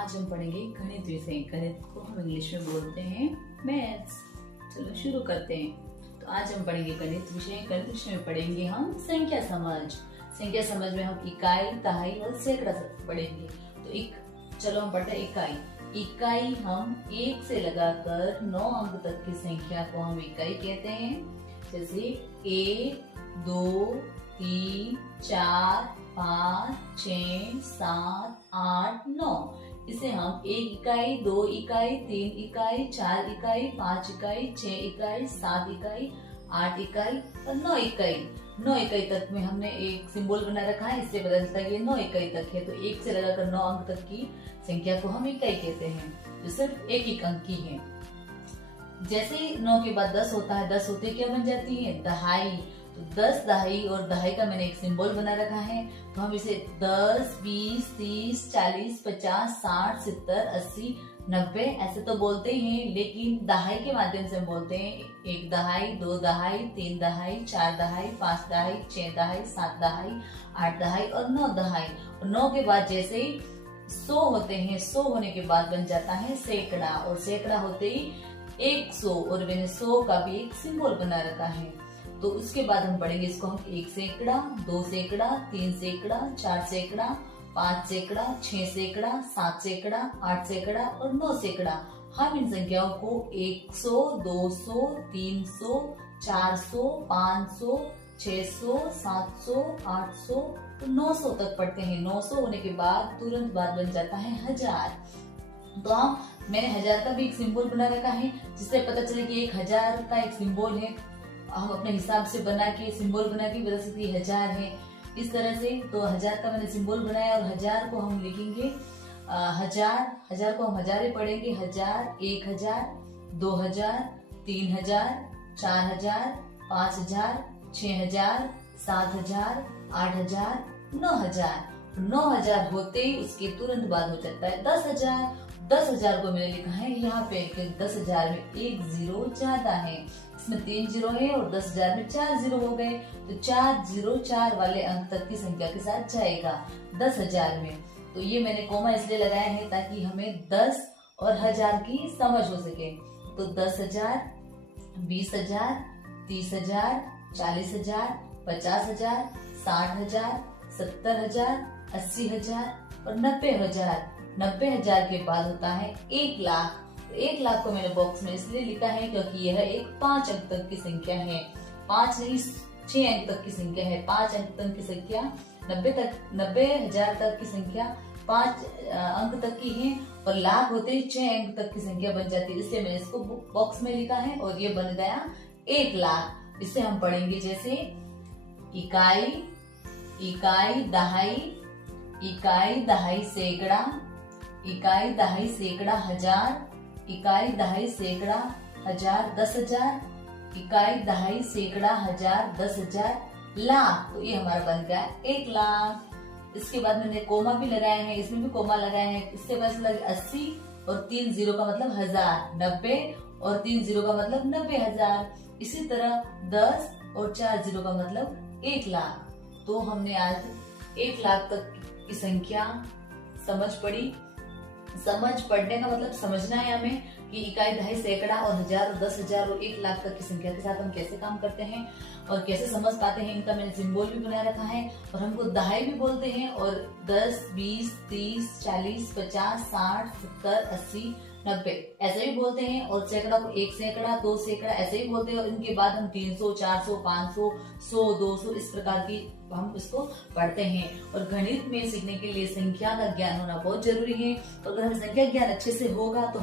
आज हम पढ़ेंगे गणित विषय। गणित को हम इंग्लिश में बोलते हैं मैथ्स। चलो शुरू करते हैं। तो आज हम पढ़ेंगे गणित विषय। गणित विषय में पढ़ेंगे हम संख्या समझ। संख्या समझ में हम इकाई, दहाई और सैकड़ा पढ़ेंगे। तो चलो हम पढ़ते हैं इकाई। इकाई हम 1 से लगाकर 9 अंक तक की संख्या को हम इकाई कहते हैं। जैसे 1, 2, 3, 4, 5, 6, 7, 8, 9। इसे हम 1 इकाई, 2 इकाई, 3 इकाई, 4 इकाई, 5 इकाई, 6 इकाई, 7 इकाई, 8 इकाई और 9 इकाई। 9 इकाई तक में हमने एक सिंबल बना रखा है, इससे पता चलता है ये 9 इकाई तक है। तो 1 से लगाकर 9 अंक तक की संख्या को हम इकाई कहते हैं, जो सिर्फ एक अंक की है। जैसे 9 के बाद 10 होता है, 10 होते क्या बन जाती है? दहाई। तो 10 दहाई, और दहाई का मैंने एक सिंबल बना रखा है। तो हम इसे 10, 20, 30, 40, 50, 60, 70, 80, 90 ऐसे तो बोलते ही हैं, लेकिन दहाई के माध्यम से हम बोलते हैं 1 दहाई, 2 दहाई, 3 दहाई, 4 दहाई, 5 दहाई, 6 दहाई, 7 दहाई, 8 दहाई और 9 दहाई। और 9 के बाद जैसे ही 100 होते हैं, 100 होने के बाद बन जाता है सैकड़ा, और सैकड़ा होते ही 100, और मैंने 100 का भी एक सिंबल बना रखा है। तो उसके बाद हम पढ़ेंगे इसको हम 1 सैकड़ा, 2 सैकड़ा, 3 सैकड़ा, 4 सैकड़ा, 5 सैकड़ा, 6 सैकड़ा, 7 सैकड़ा, 8 सैकड़ा और 9 सैकड़ा। हम इन संख्याओं को 100, 200, 300, 400, 500, 600, 700, 800 तो 900 तक पढ़ते हैं। 900 होने के बाद तुरंत बाद बन जाता है 1000। तो मैंने 1000 का भी एक सिंबल बना रखा है, जिससे पता चले कि 1000 का एक सिंबल है। हम अपने हिसाब से बना के सिंबल बना के बता सकते हैं 1000 है। इस तरह से तो 1000 का मैंने सिंबल बनाया, और 1000 को हम लिखेंगे 1000 को हम हजारे पढ़ेंगे। 1000, 1000, 2000, 3000, 4000, 5000, 6000, 7000, 8000, 9000। 9000 होते ही उसके तुरंत बाद हो जाता है 10,000। 10,000 को मैंने लिखा है यहाँ पे, क्योंकि 10,000 में एक 0 ज्यादा है, इसमें 3 जीरो है, और 10,000 में 4 जीरो हो गए। तो 404 वाले अंक तक की संख्या के साथ जाएगा 10,000 में। तो ये मैंने कोमा इसलिए लगाया है ताकि हमें 10 और 1000 की समझ हो सके। तो 10,000, 20,000, 30,000, 40,000, 50,000, 60,000, 70,000, 80,000 और 90,000। 90,000 के बाद होता है 1 लाख। 1 लाख को मैंने बॉक्स में इसलिए लिखा है क्योंकि यह एक 5 अंक तक की संख्या है। 5 नहीं, 6 अंक तक की संख्या है। 5 अंक तक की संख्या 90,000 तक की संख्या 5 अंक तक की है, और लाख होते ही 6 अंक तक की संख्या बन जाती है, इसलिए मैंने इसको बॉक्स में लिखा है, और ये बन गया 1 लाख। इसे हम पढ़ेंगे जैसे इकाई, इकाई दहाई, इकाई दहाई सैकड़ा, इकाई दहाई सैकड़ा 1000, इकाई दहाई सैकड़ा 1000, 10,000, इकाई दहाई सैकड़ा 1000, 10,000, लाख। तो ये हमारा बन गया 1 लाख। इसके बाद मैंने कोमा भी लगाया है, इसमें भी कोमा लगाया है। इससे बस लगे 80 और 3 जीरो का मतलब 1000, 90 और 3 जीरो का मतलब 90,000। इसी तरह 10 और 4 जीरो का मतलब 1 लाख। तो हमने आज 1 लाख तक की संख्या समझ पड़ी। समझ पढ़ने का मतलब समझना है हमें कि इकाई, दहाई, सैकड़ा और 1000 और 10,000 और 1 लाख तक की संख्या के साथ हम कैसे काम करते हैं और कैसे समझ पाते हैं। इनका मैंने सिंबल भी बना रखा है, और हमको दहाई भी बोलते हैं, और 10, 20, 30, 40, 50, 60, 70, 80, 90 ऐसे भी बोलते हैं। और सैकड़ा को 1 सैकड़ा, 2 सैकड़ा ऐसे भी बोलते हैं। और इनके बाद हम 300, 400, 500, 100, 200 इस प्रकार की हम इसको पढ़ते हैं। और गणित में सीखने के लिए संख्या का ज्ञान होना बहुत जरूरी है। तो अगर हमें संख्या ज्ञान अच्छे से होगा तो